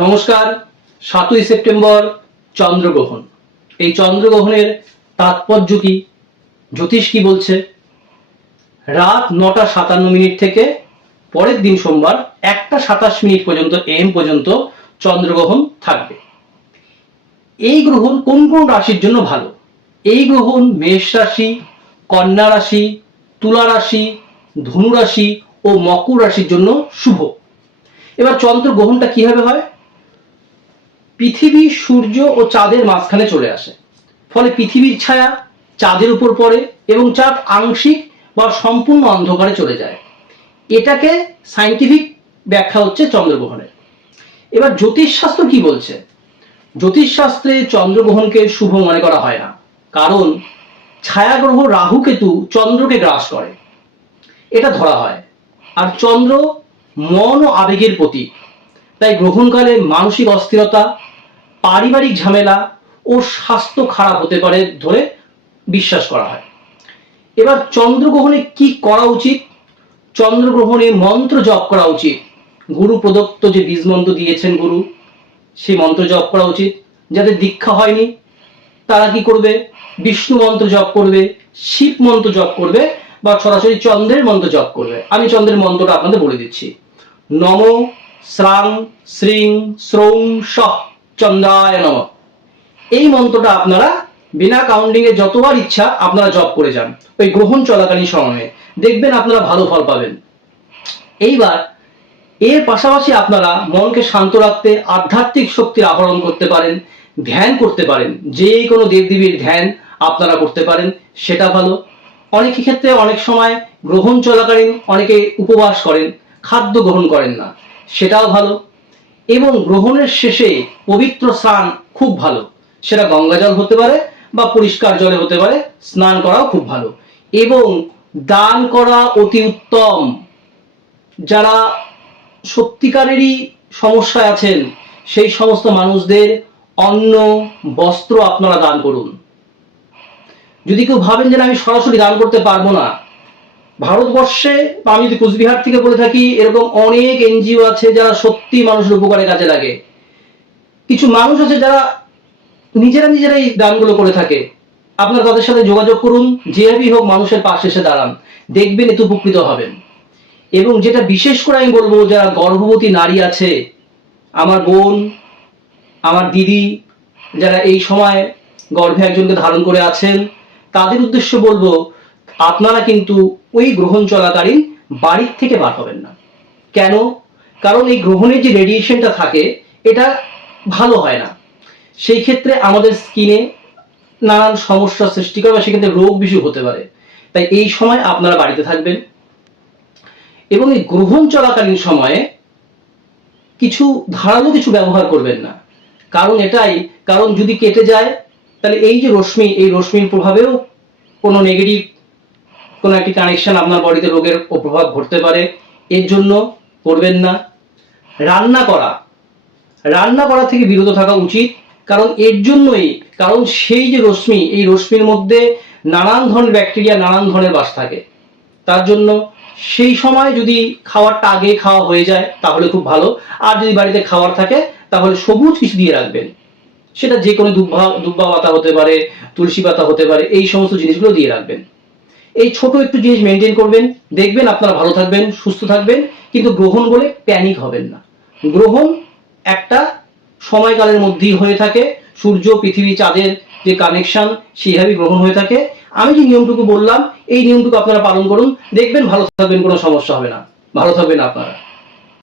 নমস্কার। 7ই সেপ্টেম্বর চন্দ্রগ্রহণ। এই চন্দ্রগ্রহণের তাৎপর্য কি, জ্যোতিষ কি বলছে? রাত 9:57 থেকে পরের দিন সোমবার 1:27 পর্যন্ত AM পর্যন্ত চন্দ্রগ্রহণ থাকবে। এই গ্রহণ কোন কোন রাশির জন্য ভালো? এই গ্রহণ মেষ রাশি, কন্যা রাশি, তুলা রাশি, ধনু রাশি ও মকর রাশির জন্য শুভ। এবার চন্দ্রগ্রহণটা কিভাবে হয়? পৃথিবী সূর্য ও চাঁদের মাঝখানে চলে আসে, ফলে পৃথিবীর ছায়া চাঁদের উপর পড়ে এবং চাঁদ আংশিক বা সম্পূর্ণ অন্ধকারে চলে যায়। এটাকে সায়েন্টিফিক ব্যাখ্যা হচ্ছে চন্দ্রগ্রহণের। এবার জ্যোতিষশাস্ত্র কি বলছে? জ্যোতিষশাস্ত্রে চন্দ্রগ্রহণকে শুভ মনে করা হয় না, কারণ ছায়াগ্রহ রাহু কেতু চন্দ্রকে গ্রাস করে, এটা ধরা হয়। আর চন্দ্র মন ও আবেগের প্রতীক, তাই গ্রহণকালে মানসিক অস্থিরতা, পারিবারিক ঝামেলা ও স্বাস্থ্য খারাপ হতে পারে ধরে বিশ্বাস করা হয়। এবার চন্দ্রগ্রহণে কি করা উচিত? চন্দ্রগ্রহণে মন্ত্র জপ করা উচিত। গুরু প্রদত্ত যে বীজ মন্ত্র দিয়েছেন গুরু, সেই মন্ত্র জপ করা উচিত। যাদের দীক্ষা হয়নি তারা কি করবে? বিষ্ণু মন্ত্র জপ করবে, শিব মন্ত্র জপ করবে, বা সরাসরি চন্দ্রের মন্ত্র জপ করবে। আমি চন্দ্রের মন্ত্রটা আপনাদের বলে দিচ্ছি। নম শ্রাং শ্রীং শ্রৌং সহ চন্দ্রায় নম। এই মন্ত্রটা আপনারা বিনা কাউন্টিং এ যতবার ইচ্ছা আপনারা জপ করে যান ওই গ্রহণ চলাকালীন সময়ে, দেখবেন আপনারা ভালো ফল পাবেন। এইবার এর পাশাপাশি আপনারা মনকে শান্ত রাখতে আধ্যাত্মিক শক্তির আহরণ করতে পারেন, ধ্যান করতে পারেন। যে কোনো দেবদেবীর ধ্যান আপনারা করতে পারেন, সেটা ভালো। অনেক ক্ষেত্রে অনেক সময় গ্রহণ চলাকালীন অনেকে উপবাস করেন, খাদ্য গ্রহণ করেন না, সেটাও ভালো। এবং গ্রহণের শেষে পবিত্র স্নান খুব ভালো, সেটা গঙ্গা জল হতে পারে বা পরিষ্কার জলে হতে পারে, স্নান করাও খুব ভালো। এবং দান করা অতি উত্তম। যারা সত্যিকারেরই সমস্যায় আছেন সেই সমস্ত মানুষদের অন্ন বস্ত্র আপনারা দান করুন। যদি কেউ ভাবেন যে আমি সরাসরি দান করতে পারবো না, ভারতবর্ষে বা আমি যদি কুচবিহার থেকে বলে থাকি, এরকম অনেক NGO আছে যারা সত্যি মানুষের উপকারে কাজে লাগে। কিছু মানুষ আছে যারা নিজেরাই দানগুলো করে থাকে। আপনারা তাদের সাথে যোগাযোগ করুন, যেভাবেই হোক মানুষের পাশে এসে দাঁড়ান, দেখবেন এতে উপকৃত হবেন। এবং যেটা বিশেষ করে আমি বলবো, যারা গর্ভবতী নারী আছে, আমার বোন, আমার দিদি, যারা এই সময় গর্ভে একজনকে ধারণ করে আছেন, তাদের উদ্দেশ্য বলবো, আপনারা কিন্তু ওই গ্রহণ চলাকালীন বাড়ির থেকে বার হবেন না। কেন? কারণ এই গ্রহণের যে রেডিয়েশনটা থাকে এটা ভালো হয় না। সেই ক্ষেত্রে আমাদের স্কিনে নানান সমস্যা সৃষ্টি করে বা সেক্ষেত্রে রোগ বিসুখ হতে পারে। তাই এই সময় আপনারা বাড়িতে থাকবেন। এবং এই গ্রহণ চলাকালীন সময়ে কিছু ধারালো কিছু ব্যবহার করবেন না। কারণ যদি কেটে যায় তাহলে এই যে রশ্মি, এই রশ্মির প্রভাবেও কোনো নেগেটিভ কোনো একটি কানেকশন আপনার বডিতে রোগের প্রভাব ঘটতে পারে। এর জন্য করবেন না। রান্না করা থেকে বিরত থাকা উচিত, কারণ এর জন্যই, কারণ সেই যে রশ্মি, এই রশ্মির মধ্যে নানান ধরনের ব্যাকটেরিয়া, নানান ধরনের বাস থাকে। তার জন্য সেই সময় যদি খাবারটা আগে খাওয়া হয়ে যায় তাহলে খুব ভালো। আর যদি বাড়িতে খাবার থাকে তাহলে সবুজ কিছু দিয়ে রাখবেন, সেটা যে কোনো দুব্বা পাতা হতে পারে, তুলসী পাতা হতে পারে, এই সমস্ত জিনিসগুলো দিয়ে রাখবেন। এই ছোট একটু জিনিস মেনটেন করবেন, দেখবেন আপনারা ভালো থাকবেন, সুস্থ থাকবেন। কিন্তু গ্রহণ বলে প্যানিক হবেন না। গ্রহণ একটা সময়কালের মধ্যেই হয়ে থাকে। সূর্য পৃথিবী চাঁদের যে কানেকশন, সেইভাবে গ্রহণ হয়ে থাকে। আমি যে নিয়মটুকু বললাম এই নিয়মটুকু আপনারা পালন করুন, দেখবেন ভালো থাকবেন, কোনো সমস্যা হবে না। ভালো থাকবেন আপনারা।